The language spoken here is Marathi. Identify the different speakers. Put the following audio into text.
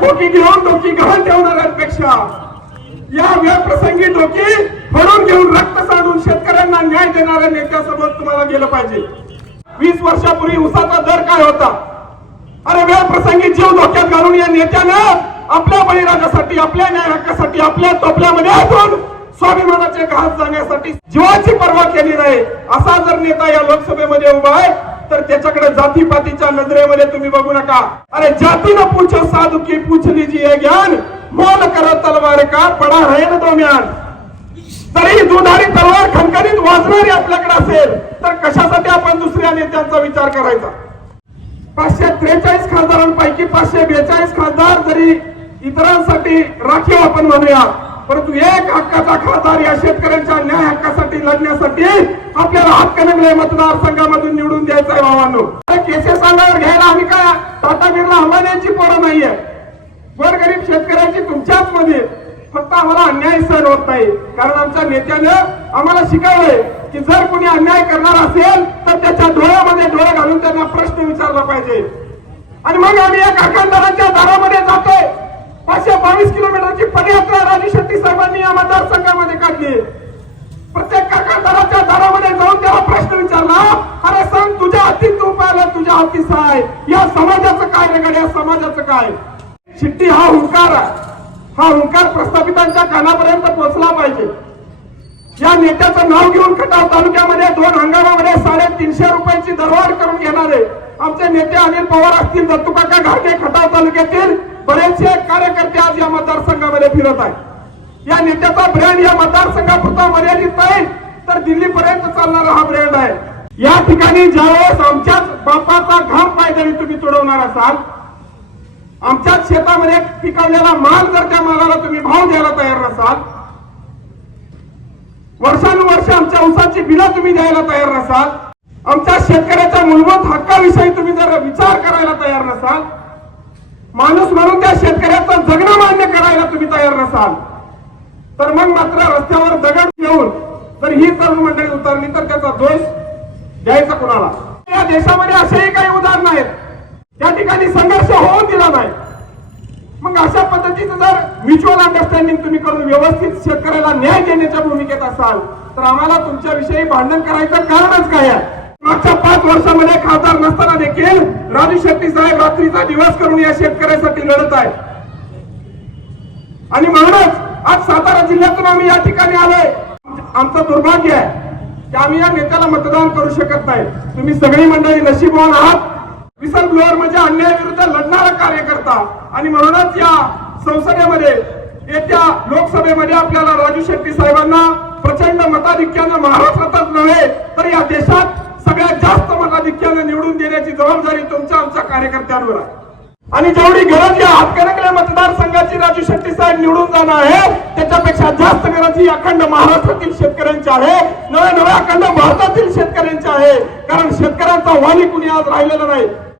Speaker 1: खोकी घेऊन डोकी गहन ठेवणाऱ्यांपेक्षा या वेळ प्रसंगी डोकी भरून घेऊन रक्त सांडून शेतकऱ्यांना न्याय देणाऱ्या नेत्यासोबत तुम्हाला गेलं पाहिजे. वीस वर्षापूर्वी उसाचा दर काय होता? अरे वेळ प्रसंगी जीव धोक्यात घालून या नेत्यानं आपल्या बळीराजासाठी आपल्या न्याय हक्कासाठी आपल्या तोपल्यामध्ये असून स्वाभिमानाचे घास जाण्यासाठी जीवाची पर्वा केली नाही. असा जर नेता या लोकसभेमध्ये उभा आहे तर त्याच्याकडे जातीपातीच्या नजरेमध्ये तुम्ही बघू नका. अरे जातीनं पूछो साधू की पूछली जी हे ज्ञान मोल करा तलवार का पडा आहे ना तरी दुधारी तलवार खणखणीत वाजणारी आपल्याकडे असेल तर कशासाठी आपण दुसऱ्या नेत्यांचा विचार करायचा? पाचशे त्रेचाळीस खासदारांपैकी पाचशे बेचाळीस खासदार जरी इतरांसाठी राखीव आपण म्हणूया परंतु एक हक्काचा खासदार या शेतकऱ्यांच्या न्याय हक्कासाठी लढण्यासाठी आपल्याला हातकणंगले मतदारसंघामधून निवडून द्यायचं आहे भावांनो केसेस अंगावर घ्यायला आम्ही काय टाटा बिर्ला अंबानीची पोरं नाहीये. गोरगरीब शेतकऱ्यांची तुमच्याच मध्ये. फक्त आम्हाला अन्याय सहन होत नाही. कारण आमच्या नेत्यानं आम्हाला शिकवलंय की जर कोणी अन्याय करणार असेल तर त्याच्या डोळ्यामध्ये डोळे घालून त्यांना प्रश्न विचारला पाहिजे. आणि मग आम्ही या काकांदारांच्या दारामध्ये जातोय. पाचशे बावीस किलोमीटरची पदयात्रा काय शिट्टी हा हुंकार हा हुंकार प्रस्थापितांच्या कानापर्यंत पोहोचला पाहिजे. या नेत्याचं नाव घेऊन खटाव तालुक्यामध्ये दोन हंगामामध्ये साडेतीनशे रुपयांची दरवाढ करून घेणारे आमचे नेते अनिल पवार असतील दत्तूकाका घाटे खटाव तालुक्यातील बरेचसे कार्यकर्ते आज या मतदारसंघामध्ये फिरत आहेत. या नेत्याचा ब्रँड या मतदारसंघापुरता मर्यादित नाही तर दिल्लीपर्यंत चालणारा हा ब्रँड आहे. या ठिकाणी ज्यावेळेस आमच्याच बापाचा घाम पायदळी तुम्ही तुडवणार असाल आमच्याच शेतामध्ये पिकवलेला माल जर त्या मालाला तुम्ही भाव द्यायला तयार नसाल वर्षानुवर्ष आमच्या ऊसाची बिलं तुम्ही द्यायला तयार नसाल आमच्या शेतकऱ्याच्या मूलभूत हक्काविषयी तुम्ही जर विचार करायला तयार नसाल माणूस म्हणून त्या शेतकऱ्याचं जगणं मान्य करायला तुम्ही तयार नसाल तर मग मात्र रस्त्यावर दगड घेऊन जर ही तरुण मंडळी उतरली तर त्याचा दोष द्यायचा कुणाला? या देशामध्ये असेही काही उदाहरण आहेत. त्या ठिकाणी संघर्ष होऊन दिला नाही. अशा पद्धतीचं जर म्युच्युअल अंडरस्टँडिंग तुम्ही करून व्यवस्थित शेतकऱ्याला न्याय देण्याच्या भूमिकेत असाल तर आम्हाला तुमच्याविषयी भांडण करायचं कारणच काय आहे? मागच्या पाच वर्षामध्ये खासदार नसताना देखील राजू शेट्टी साहेब रात्रीचा दिवस करून या शेतकऱ्यासाठी लढत आहे आणि म्हणूनच आज सातारा जिल्ह्यातून आम्ही या ठिकाणी आलोय. आमचं दुर्भाग्य आहे की आम्ही या नेत्याला मतदान करू शकत नाही. तुम्ही सगळी मंडळी नशीबवान आहात. विसल ब्लोअर म्हणजे अन्यायाविरुद्ध लढणारा कार्यकर्ता. आणि म्हणूनच या संसदेमध्ये येत्या लोकसभेमध्ये आपल्याला राजू शेट्टी साहेबांना प्रचंड मताधिक्यानं महाराष्ट्रातच नव्हे तर या देशात सगळ्यात जास्त मताधिक्यानं निवडून देण्याची जबाबदारी तुमच्या आमच्या कार्यकर्त्यांवर आहे. आणि जेवढी गरज या हातकणकल्या मतदारसंघाची राजू शेट्टी साहेब निवडून जाणं आहे त्याच्यापेक्षा जास्त गरज ही अखंड महाराष्ट्रातील शेतकऱ्यांची आहे नव्या नव्या अखंड भारतातील शेतकऱ्यांची आहे कारण शेतकऱ्यांचा वाली कुणी आज राहिलेला नाही.